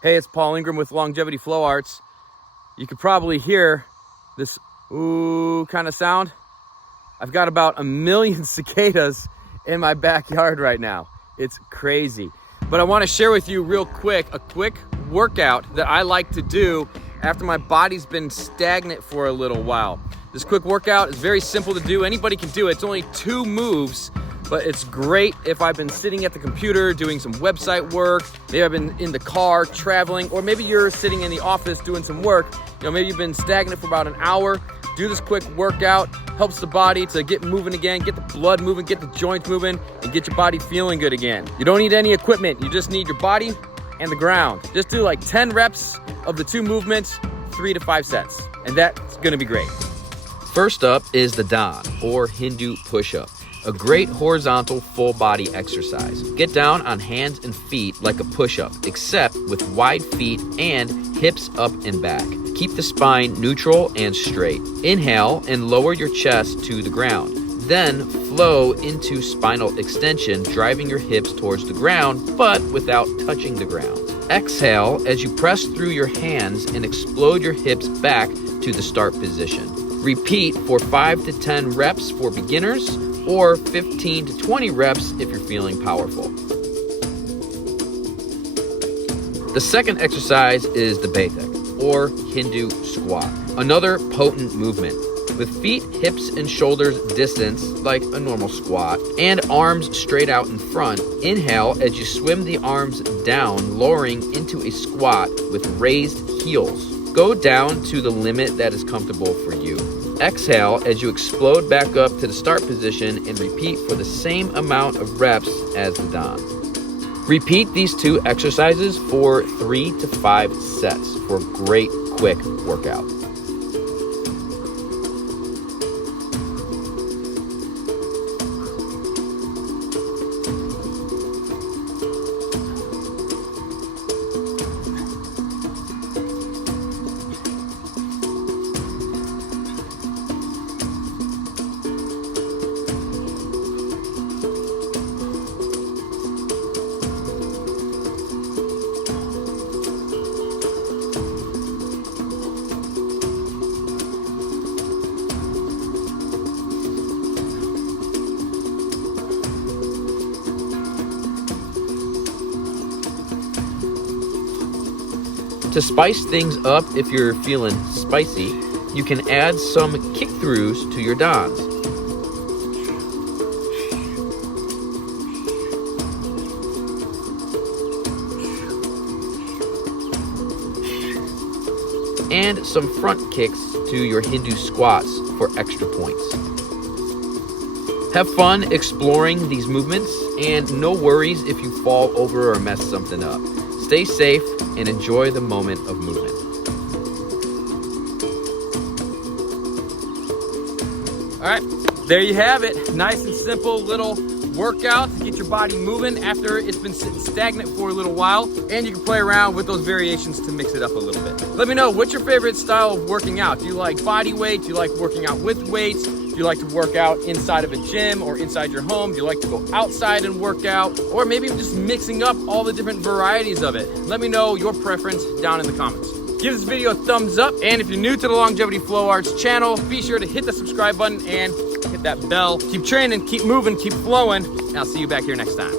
Hey, it's Paul Ingram with Longevity Flow Arts. You could probably hear this ooh kind of sound. I've got about 1 million cicadas in my backyard right now. It's crazy. But I want to share with you real quick a quick workout that I like to do after my body's been stagnant for a little while. This quick workout is very simple to do. Anybody can do it. It's only 2 moves, but it's great if I've been sitting at the computer doing some website work, maybe I've been in the car traveling, or maybe you're sitting in the office doing some work. Maybe you've been stagnant for about an hour. Do this quick workout, helps the body to get moving again, get the blood moving, get the joints moving, and get your body feeling good again. You don't need any equipment, you just need your body and the ground. Just do like 10 reps of the 2 movements, 3 to 5 sets, and that's gonna be great. First up is the Dan, or Hindu push-up. A great horizontal full body exercise. Get down on hands and feet like a push-up, except with wide feet and hips up and back. Keep the spine neutral and straight. Inhale and lower your chest to the ground. Then flow into spinal extension, driving your hips towards the ground, but without touching the ground. Exhale as you press through your hands and explode your hips back to the start position. Repeat for 5 to 10 reps for beginners, or 15 to 20 reps if you're feeling powerful. The second exercise is the Bathak, or Hindu squat. Another potent movement. With feet, hips, and shoulders distance like a normal squat, and arms straight out in front, inhale as you swim the arms down, lowering into a squat with raised heels. Go down to the limit that is comfortable for you. Exhale as you explode back up to the start position and repeat for the same amount of reps as the Dan. Repeat these 2 exercises for 3 to 5 sets for a great quick workout. To spice things up, if you're feeling spicy, you can add some kick-throughs to your Dans. And some front kicks to your Hindu squats for extra points. Have fun exploring these movements, and no worries if you fall over or mess something up. Stay safe and enjoy the moment of movement. All right, there you have it. Nice and simple little workout to get your body moving after it's been sitting stagnant for a little while, and you can play around with those variations to mix it up a little bit. Let me know, what's your favorite style of working out? Do you like body weight? Do you like working out with weights? Do you like to work out inside of a gym or inside your home? Do you like to go outside and work out? Or maybe just mixing up all the different varieties of it. Let me know your preference down in the comments. Give this video a thumbs up, and if you're new to the Longevity Flow Arts channel, be sure to hit the subscribe button and hit that bell. Keep training, keep moving, keep flowing, and I'll see you back here next time.